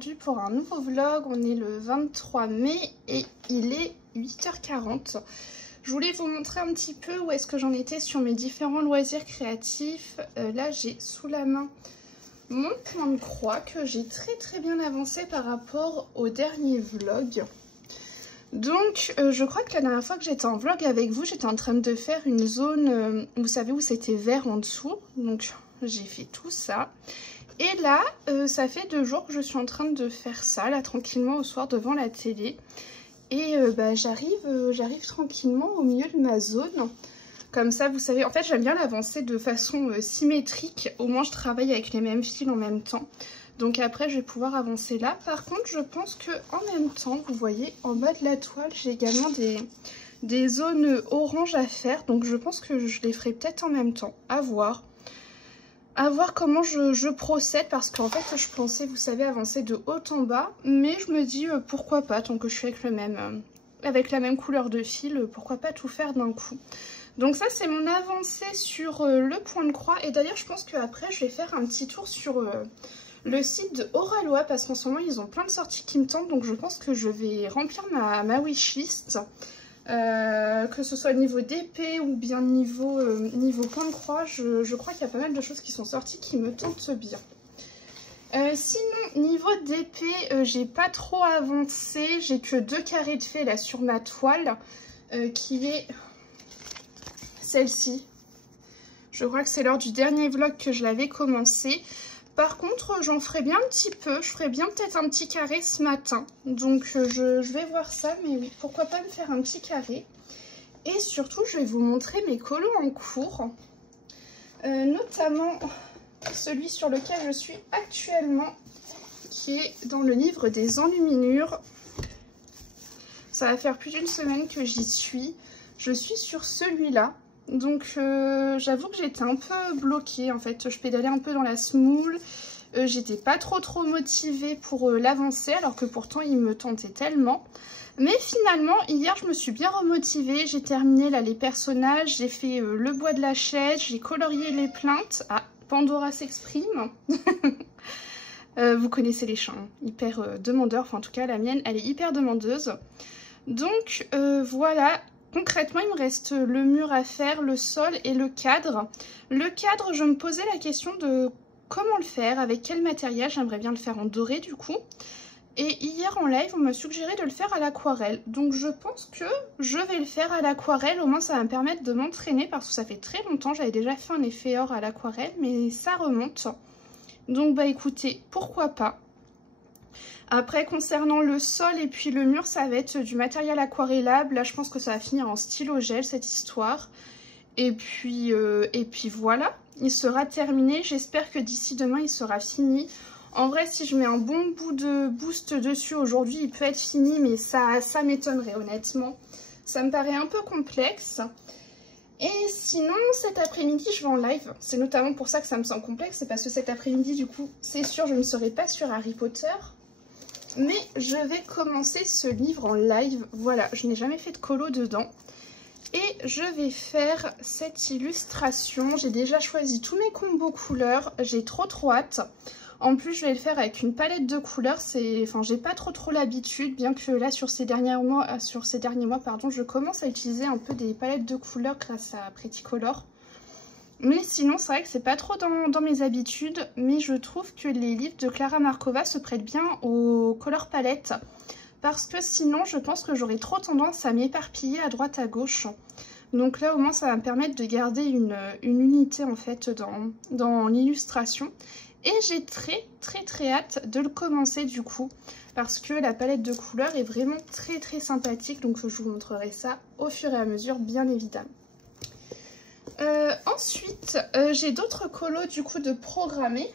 aujourd'hui pour un nouveau vlog. On est le 23 mai et il est 8h40. Je voulais vous montrer un petit peu où est-ce que j'en étais sur mes différents loisirs créatifs. Là j'ai sous la main mon point de croix que j'ai très bien avancé par rapport au dernier vlog. Donc je crois que la dernière fois que j'étais en vlog avec vous, j'étais en train de faire une zone, vous savez, où c'était vert en dessous. Donc j'ai fait tout ça. Et là, ça fait 2 jours que je suis en train de faire ça, là, tranquillement au soir devant la télé. Et j'arrive tranquillement au milieu de ma zone. Comme ça, vous savez, en fait, j'aime bien l'avancer de façon symétrique. Au moins, je travaille avec les mêmes fils en même temps. Donc après, je vais pouvoir avancer là. Par contre, je pense que en même temps, vous voyez, en bas de la toile, j'ai également des zones orange à faire. Donc je pense que je les ferai peut-être en même temps. À voir. À voir comment je procède, parce qu'en fait je pensais, vous savez, avancer de haut en bas, mais je me dis pourquoi pas, tant que je suis avec la même couleur de fil, pourquoi pas tout faire d'un coup. Donc ça c'est mon avancée sur le point de croix. Et d'ailleurs je pense qu'après je vais faire un petit tour sur le site de Oralois, parce qu'en ce moment ils ont plein de sorties qui me tentent. Donc je pense que je vais remplir ma wishlist. Que ce soit niveau d'épée ou bien niveau point de croix, je crois qu'il y a pas mal de choses qui sont sorties qui me tentent bien. Sinon, niveau d'épée, j'ai pas trop avancé. J'ai que 2 carrés de fée là sur ma toile, qui est celle-ci. Je crois que c'est lors du dernier vlog que je l'avais commencé. Par contre, j'en ferai bien un petit peu. Je ferai bien peut-être un petit carré ce matin. Donc, je vais voir ça. Mais oui, pourquoi pas me faire un petit carré. Et surtout, je vais vous montrer mes colos en cours. Notamment celui sur lequel je suis actuellement, qui est dans le livre des enluminures. Ça va faire plus d'une semaine que j'y suis. Je suis sur celui-là. Donc j'avoue que j'étais un peu bloquée en fait, je pédalais un peu dans la semoule, j'étais pas trop motivée pour l'avancer, alors que pourtant il me tentait tellement. Mais finalement hier je me suis bien remotivée, j'ai terminé là les personnages, j'ai fait le bois de la chaise, j'ai colorié les plaintes. Ah, Pandora s'exprime. Vous connaissez les chats, hein, hyper demandeurs, enfin en tout cas la mienne elle est hyper demandeuse. Donc voilà. Concrètement, il me reste le mur à faire, le sol et le cadre. Le cadre, je me posais la question de comment le faire, avec quel matériel. J'aimerais bien le faire en doré du coup. Et hier en live, on m'a suggéré de le faire à l'aquarelle. Donc je pense que je vais le faire à l'aquarelle. Au moins ça va me permettre de m'entraîner, parce que ça fait très longtemps. J'avais déjà fait un effet or à l'aquarelle, mais ça remonte. Donc bah écoutez, pourquoi pas. Après, concernant le sol et puis le mur, ça va être du matériel aquarellable. Là, je pense que ça va finir en stylo gel, cette histoire. Et puis voilà, il sera terminé. J'espère que d'ici demain, il sera fini. En vrai, si je mets un bon bout de boost dessus aujourd'hui, il peut être fini, mais ça m'étonnerait, honnêtement. Ça me paraît un peu complexe. Et sinon, cet après-midi, je vais en live. C'est notamment pour ça que ça me semble complexe. C'est parce que cet après-midi, du coup, c'est sûr, je ne serai pas sur Harry Potter. Mais je vais commencer ce livre en live. Voilà, je n'ai jamais fait de colo dedans. Et je vais faire cette illustration. J'ai déjà choisi tous mes combos couleurs. J'ai trop hâte. En plus, je vais le faire avec une palette de couleurs. Enfin, j'ai pas trop l'habitude, bien que là, sur ces derniers mois, pardon, je commence à utiliser un peu des palettes de couleurs grâce à Pretty Color. Mais sinon, c'est vrai que c'est pas trop dans mes habitudes, mais je trouve que les livres de Clara Markova se prêtent bien aux couleurs palettes. Parce que sinon, je pense que j'aurais trop tendance à m'éparpiller à droite à gauche. Donc là, au moins, ça va me permettre de garder une unité, en fait, dans l'illustration. Et j'ai très hâte de le commencer, du coup. Parce que la palette de couleurs est vraiment très sympathique. Donc, je vous montrerai ça au fur et à mesure, bien évidemment. Ensuite, j'ai d'autres colos du coup de programmer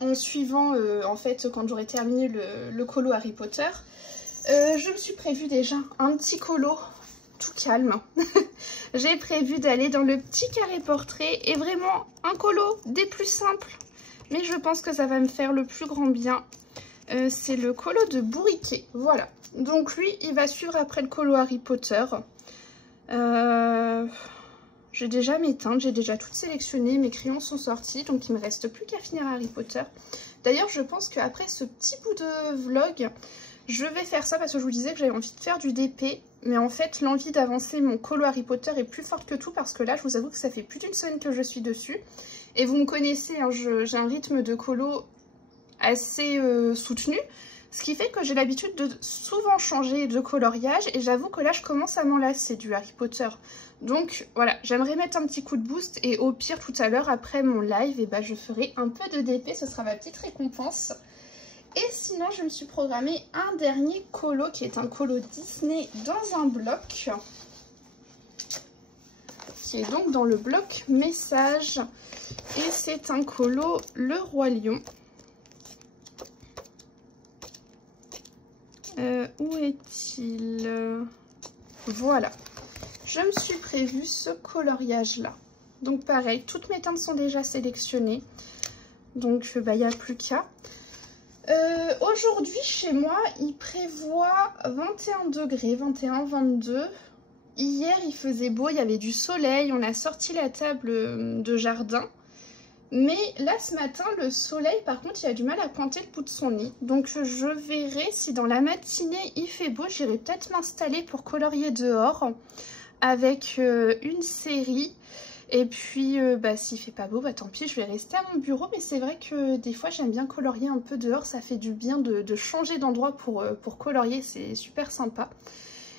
en suivant en fait quand j'aurai terminé le colo Harry Potter. Je me suis prévu déjà un petit colo tout calme. J'ai prévu d'aller dans le petit carré portrait et vraiment un colo des plus simples, mais je pense que ça va me faire le plus grand bien. C'est le colo de Bourriquet, voilà. Donc lui, il va suivre après le colo Harry Potter. J'ai déjà mes teintes, j'ai déjà toutes sélectionnées, mes crayons sont sortis, donc il me reste plus qu'à finir Harry Potter. D'ailleurs, je pense qu'après ce petit bout de vlog, je vais faire ça parce que je vous disais que j'avais envie de faire du DP. Mais en fait, l'envie d'avancer mon colo Harry Potter est plus forte que tout parce que là, je vous avoue que ça fait plus d'une semaine que je suis dessus. Et vous me connaissez, hein, j'ai un rythme de colo assez soutenu. Ce qui fait que j'ai l'habitude de souvent changer de coloriage. Et j'avoue que là, je commence à m'en lasser du Harry Potter. Donc voilà, j'aimerais mettre un petit coup de boost. Et au pire, tout à l'heure, après mon live, et je ferai un peu de DP. Ce sera ma petite récompense. Et sinon, je me suis programmé un dernier colo qui est un colo Disney dans un bloc. Qui est donc dans le bloc message. Et c'est un colo Le Roi Lion. Où est-il? Voilà. Je me suis prévu ce coloriage-là. Donc pareil, toutes mes teintes sont déjà sélectionnées. Donc il n'y a plus qu'à. Aujourd'hui chez moi il prévoit 21 degrés, 21, 22. Hier il faisait beau, il y avait du soleil, on a sorti la table de jardin. Mais là ce matin le soleil par contre il a du mal à pointer le bout de son nez. Donc je verrai si dans la matinée il fait beau, j'irai peut-être m'installer pour colorier dehors avec une série. Et puis, s'il fait pas beau, tant pis, je vais rester à mon bureau. Mais c'est vrai que des fois, j'aime bien colorier un peu dehors. Ça fait du bien de changer d'endroit pour colorier. C'est super sympa.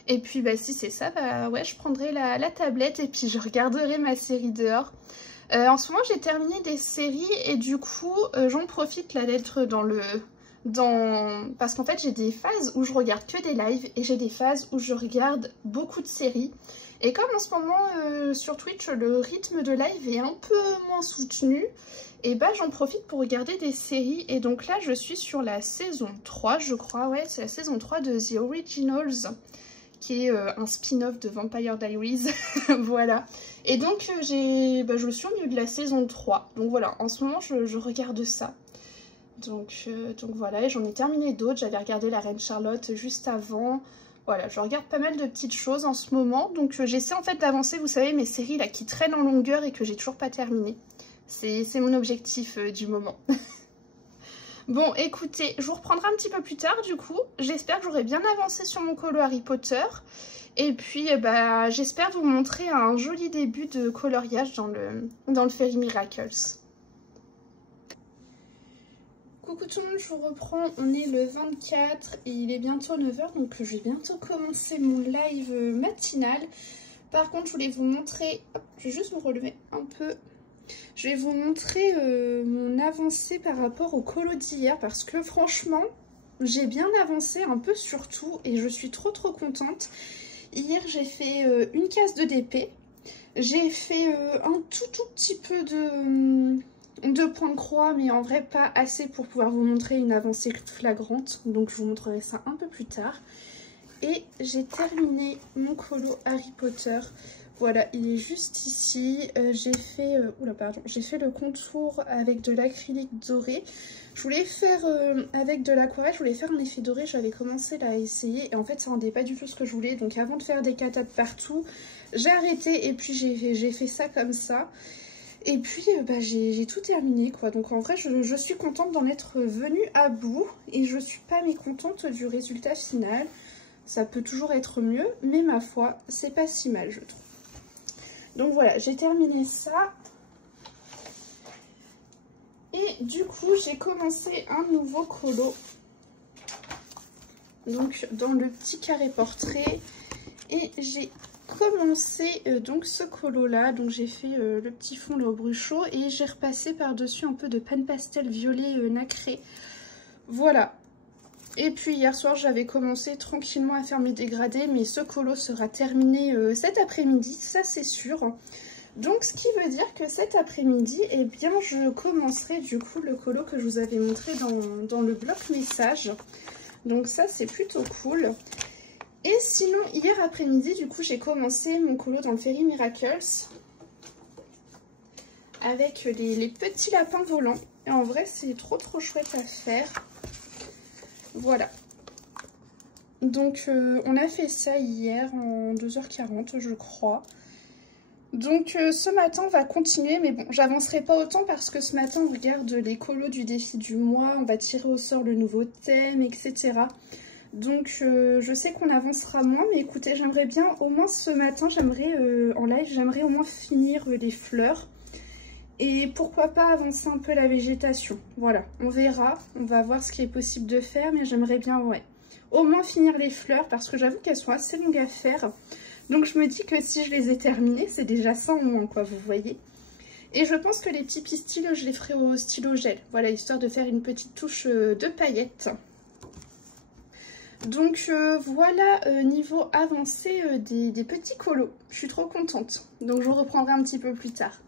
Et puis, si c'est ça, ouais, je prendrai la tablette et puis je regarderai ma série dehors. En ce moment, j'ai terminé des séries et du coup, j'en profite là d'être parce qu'en fait, j'ai des phases où je regarde que des lives et j'ai des phases où je regarde beaucoup de séries. Et comme en ce moment sur Twitch le rythme de live est un peu moins soutenu, et j'en profite pour regarder des séries. Et donc là je suis sur la saison 3 je crois, ouais c'est la saison 3 de The Originals, qui est un spin-off de Vampire Diaries, voilà. Et donc je suis au milieu de la saison 3, donc voilà, en ce moment je regarde ça. Donc voilà, et j'en ai terminé d'autres, j'avais regardé La Reine Charlotte juste avant. Voilà, je regarde pas mal de petites choses en ce moment, donc j'essaie en fait d'avancer, vous savez, mes séries là qui traînent en longueur et que j'ai toujours pas terminé. C'est mon objectif du moment. Bon, écoutez, je vous reprendrai un petit peu plus tard du coup. J'espère que j'aurai bien avancé sur mon colo Harry Potter. Et puis, j'espère vous montrer un joli début de coloriage dans le Fairy Miracles. Coucou tout le monde, je vous reprends, on est le 24 et il est bientôt 9 h, donc je vais bientôt commencer mon live matinal. Par contre, je voulais vous montrer, hop, je vais juste vous relever un peu, je vais vous montrer mon avancée par rapport au colo d'hier parce que franchement, j'ai bien avancé un peu sur tout et je suis trop contente. Hier, j'ai fait une case de DP, j'ai fait un tout petit peu de points de croix, mais en vrai pas assez pour pouvoir vous montrer une avancée flagrante, donc je vous montrerai ça un peu plus tard. Et j'ai terminé mon colo Harry Potter, voilà, il est juste ici. J'ai fait le contour avec de l'acrylique doré. Je voulais faire avec de l'aquarelle, je voulais faire un effet doré, j'avais commencé à essayer et en fait ça rendait pas du tout ce que je voulais, donc avant de faire des catades partout, j'ai arrêté et puis j'ai fait ça comme ça. Et puis j'ai tout terminé quoi, donc en vrai je suis contente d'en être venue à bout et je suis pas mécontente du résultat final. Ça peut toujours être mieux, mais ma foi c'est pas si mal je trouve. Donc voilà, j'ai terminé ça. Et du coup j'ai commencé un nouveau colo. Donc dans le petit carré portrait. Et j'ai commencé donc ce colo là, donc j'ai fait le petit fond là au bruchot et j'ai repassé par dessus un peu de pen pastel violet nacré, voilà. Et puis hier soir j'avais commencé tranquillement à faire mes dégradés, mais ce colo sera terminé cet après-midi, ça c'est sûr. Donc ce qui veut dire que cet après-midi, eh bien je commencerai du coup le colo que je vous avais montré dans le bloc message, donc ça c'est plutôt cool. Et sinon, hier après-midi, du coup, j'ai commencé mon colo dans le Fairy Miracles avec les petits lapins volants. Et en vrai, c'est trop chouette à faire. Voilà. Donc, on a fait ça hier en 2 h 40, je crois. Donc ce matin on va continuer, mais bon j'avancerai pas autant parce que ce matin on regarde les colos du défi du mois, on va tirer au sort le nouveau thème, etc. Donc je sais qu'on avancera moins, mais écoutez, j'aimerais bien au moins ce matin, j'aimerais en live, j'aimerais au moins finir les fleurs. Et pourquoi pas avancer un peu la végétation. Voilà, on verra, on va voir ce qui est possible de faire, mais j'aimerais bien, ouais, au moins finir les fleurs parce que j'avoue qu'elles sont assez longues à faire. Donc je me dis que si je les ai terminées, c'est déjà ça en moins, quoi, vous voyez. Et je pense que les petits pistils, je les ferai au stylo gel. Voilà, histoire de faire une petite touche de paillettes. Donc voilà, niveau avancé des petits colos. Je suis trop contente. Donc je vous reprendrai un petit peu plus tard.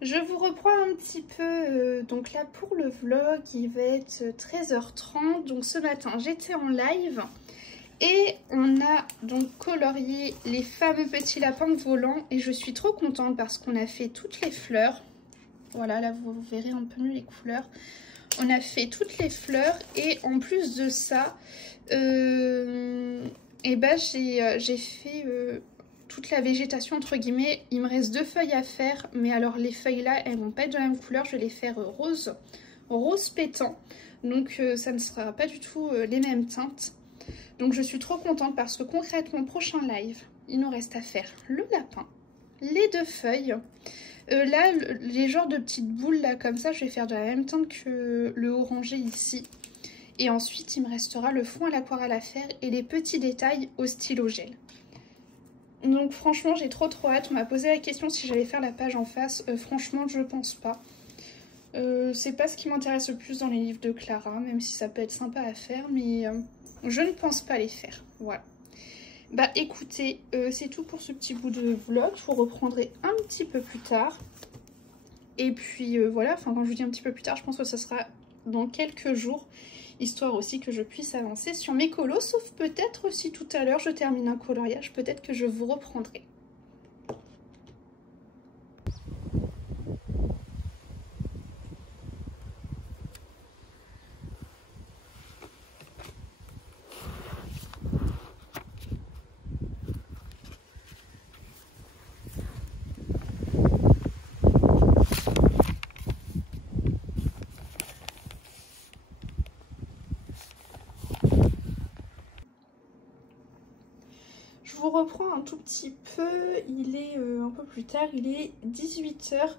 Je vous reprends un petit peu, donc là pour le vlog, il va être 13h30. Donc ce matin, j'étais en live. Et on a donc colorié les fameux petits lapins volants. Et je suis trop contente parce qu'on a fait toutes les fleurs. Voilà, là vous verrez un peu mieux les couleurs. On a fait toutes les fleurs. Et en plus de ça, et ben j'ai fait toute la végétation entre guillemets. Il me reste 2 feuilles à faire. Mais alors les feuilles là, elles vont pas être de la même couleur. Je vais les faire rose pétant. Donc ça ne sera pas du tout les mêmes teintes. Donc je suis trop contente parce que concrètement, prochain live, il nous reste à faire le lapin, les 2 feuilles. Là, les genres de petites boules là comme ça, je vais faire de la même teinte que le orangé ici. Et ensuite, il me restera le fond à l'aquarelle à faire et les petits détails au stylo gel. Donc franchement, j'ai trop hâte. On m'a posé la question si j'allais faire la page en face. Franchement, je pense pas. C'est pas ce qui m'intéresse le plus dans les livres de Clara, même si ça peut être sympa à faire, mais je ne pense pas les faire. Voilà. Bah écoutez, c'est tout pour ce petit bout de vlog. Je vous reprendrai un petit peu plus tard. Et puis voilà, enfin quand je vous dis un petit peu plus tard, je pense que ce sera dans quelques jours. Histoire aussi que je puisse avancer sur mes colos. Sauf peut-être si tout à l'heure je termine un coloriage, peut-être que je vous reprendrai. Je vous reprends un tout petit peu, il est un peu plus tard, il est 18 h.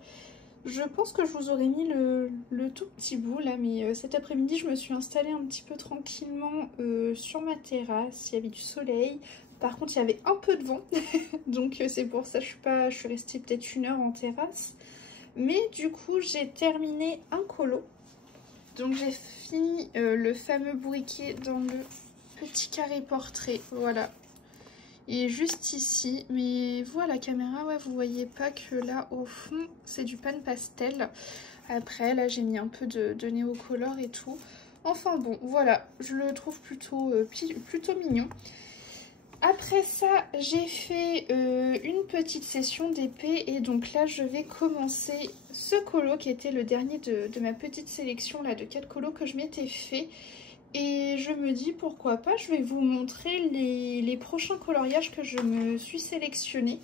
Je pense que je vous aurais mis le tout petit bout là, mais cet après-midi je me suis installée un petit peu tranquillement sur ma terrasse. Il y avait du soleil, par contre il y avait un peu de vent, donc c'est pour ça que je suis restée peut-être 1 heure en terrasse. Mais du coup j'ai terminé un colo, donc j'ai fini le fameux briquet dans le petit carré portrait, voilà. Et juste ici, mais voilà la caméra, ouais, vous voyez pas que là au fond c'est du pan pastel. Après là j'ai mis un peu de néocolore et tout. Enfin bon, voilà, je le trouve plutôt mignon. Après ça, j'ai fait une petite session d'épée et donc là je vais commencer ce colo qui était le dernier de ma petite sélection là de 4 colos que je m'étais fait. Et je me dis pourquoi pas, je vais vous montrer les prochains coloriages que je me suis sélectionnés.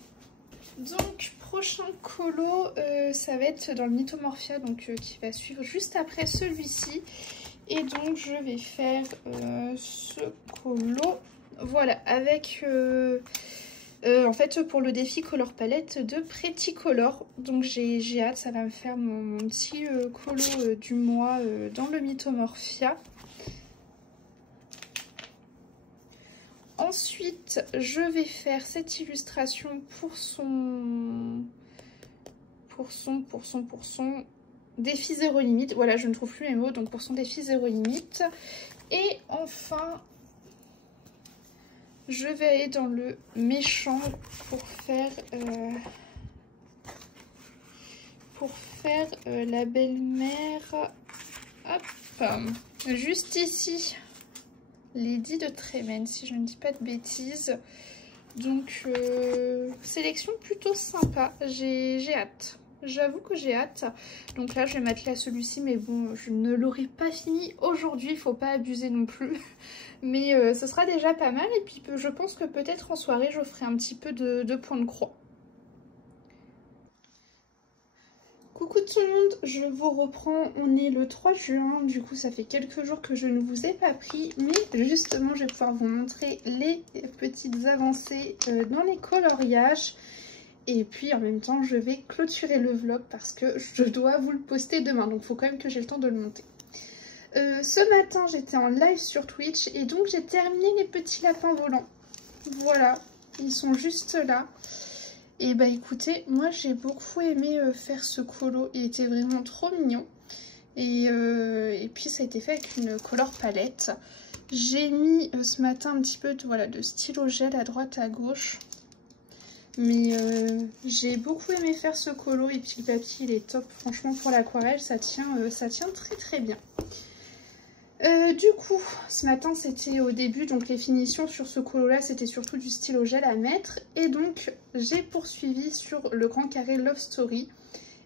Donc prochain colo, ça va être dans le Mythomorphia, donc qui va suivre juste après celui-ci. Et donc je vais faire ce colo, voilà, avec en fait pour le défi Color Palette de Pretty Color. Donc j'ai hâte, ça va me faire mon petit colo du mois dans le Mythomorphia. Ensuite, je vais faire cette illustration pour son défi zéro limite. Voilà, je ne trouve plus les mots, donc pour son défi zéro limite. Et enfin, je vais aller dans le méchant pour faire la belle-mère. Hop, juste ici. Lady de Tremaine, si je ne dis pas de bêtises. Donc, sélection plutôt sympa. J'ai hâte. J'avoue que j'ai hâte. Donc là je vais mettre là celui-ci, mais bon je ne l'aurai pas fini aujourd'hui, il faut pas abuser non plus. Mais ce sera déjà pas mal, et puis je pense que peut-être en soirée je ferai un petit peu de point de croix. Coucou tout le monde, je vous reprends, on est le 3 juin, du coup ça fait quelques jours que je ne vous ai pas pris, mais justement je vais pouvoir vous montrer les petites avancées dans les coloriages. Et puis en même temps je vais clôturer le vlog parce que je dois vous le poster demain, donc il faut quand même que j'ai le temps de le monter. Ce matin j'étais en live sur Twitch et donc j'ai terminé les petits lapins volants. Voilà, ils sont juste là. Et bah écoutez, moi j'ai beaucoup aimé faire ce colo, il était vraiment trop mignon. Et puis ça a été fait avec une color palette. J'ai mis ce matin un petit peu de stylo gel à droite à gauche. Mais j'ai beaucoup aimé faire ce colo, et puis le papier il est top, franchement pour l'aquarelle ça tient très très bien. Du coup ce matin c'était au début, donc les finitions sur ce colo là c'était surtout du stylo gel à mettre. Et donc j'ai poursuivi sur le grand carré Love Story.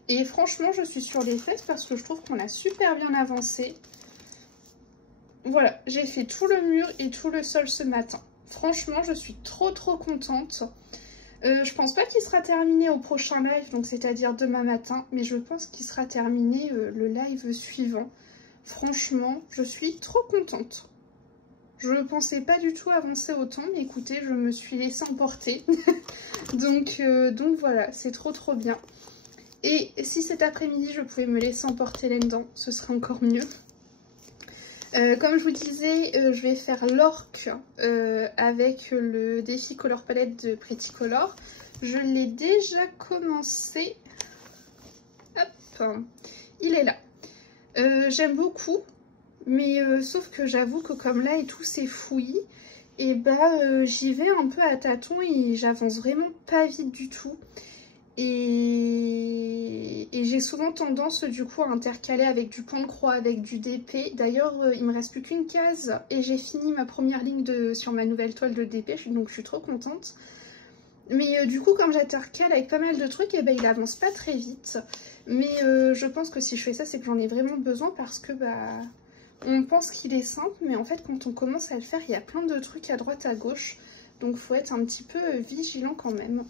Et franchement je suis sur les fesses parce que je trouve qu'on a super bien avancé. Voilà, j'ai fait tout le mur et tout le sol ce matin. Franchement je suis trop contente. Je pense pas qu'il sera terminé au prochain live, donc c'est-à-dire demain matin, mais je pense qu'il sera terminé le live suivant. Franchement, je suis trop contente. Je ne pensais pas du tout avancer autant, mais écoutez, je me suis laissée emporter. donc voilà, c'est trop bien. Et si cet après-midi, je pouvais me laisser emporter là-dedans, ce serait encore mieux. Comme je vous disais, je vais faire l'orque avec le défi Color Palette de Pretty Color. Je l'ai déjà commencé. Hop, il est là. J'aime beaucoup, mais sauf que j'avoue que comme là et tout c'est fouillis, et bah j'y vais un peu à tâtons et j'avance vraiment pas vite du tout. Et j'ai souvent tendance du coup à intercaler avec du point de croix, avec du DP. D'ailleurs il me reste plus qu'une case et j'ai fini ma première ligne sur ma nouvelle toile de DP, donc je suis trop contente. Mais du coup comme j'intercale avec pas mal de trucs, et ben il avance pas très vite. Mais je pense que si je fais ça c'est que j'en ai vraiment besoin, parce que bah on pense qu'il est simple, mais en fait quand on commence à le faire il y a plein de trucs à droite à gauche. Donc faut être un petit peu vigilant quand même.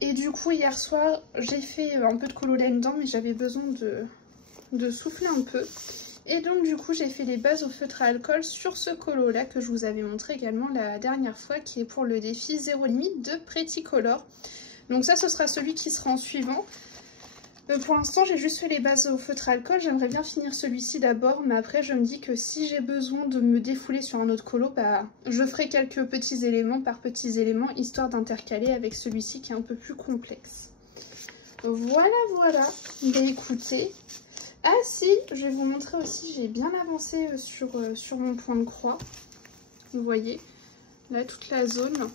Et du coup hier soir j'ai fait un peu de colo là-dedans, mais j'avais besoin de souffler un peu. Et donc du coup j'ai fait les bases au feutre à alcool sur ce colo là que je vous avais montré également la dernière fois, qui est pour le défi Zéro Limite de Pretty Color. Donc ça ce sera celui qui sera en suivant. Pour l'instant j'ai juste fait les bases au feutre à alcool, j'aimerais bien finir celui-ci d'abord, mais après je me dis que si j'ai besoin de me défouler sur un autre colo, bah je ferai quelques petits éléments par petits éléments, histoire d'intercaler avec celui-ci qui est un peu plus complexe. Voilà, bah écoutez, ah si, je vais vous montrer aussi, j'ai bien avancé sur mon point de croix, vous voyez, là toute la zone.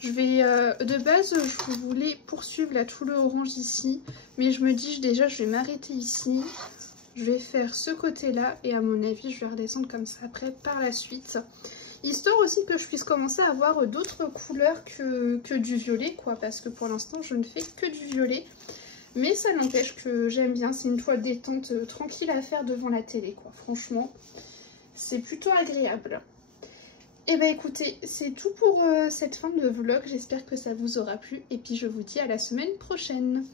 Je vais, de base, je voulais poursuivre là tout le orange ici, mais je me dis déjà je vais m'arrêter ici. Je vais faire ce côté-là et à mon avis je vais redescendre comme ça après par la suite. Histoire aussi que je puisse commencer à avoir d'autres couleurs que du violet quoi, parce que pour l'instant je ne fais que du violet. Mais ça n'empêche que j'aime bien, c'est une toile détente tranquille à faire devant la télé quoi, franchement c'est plutôt agréable. Et bah écoutez, c'est tout pour cette fin de vlog, j'espère que ça vous aura plu et puis je vous dis à la semaine prochaine.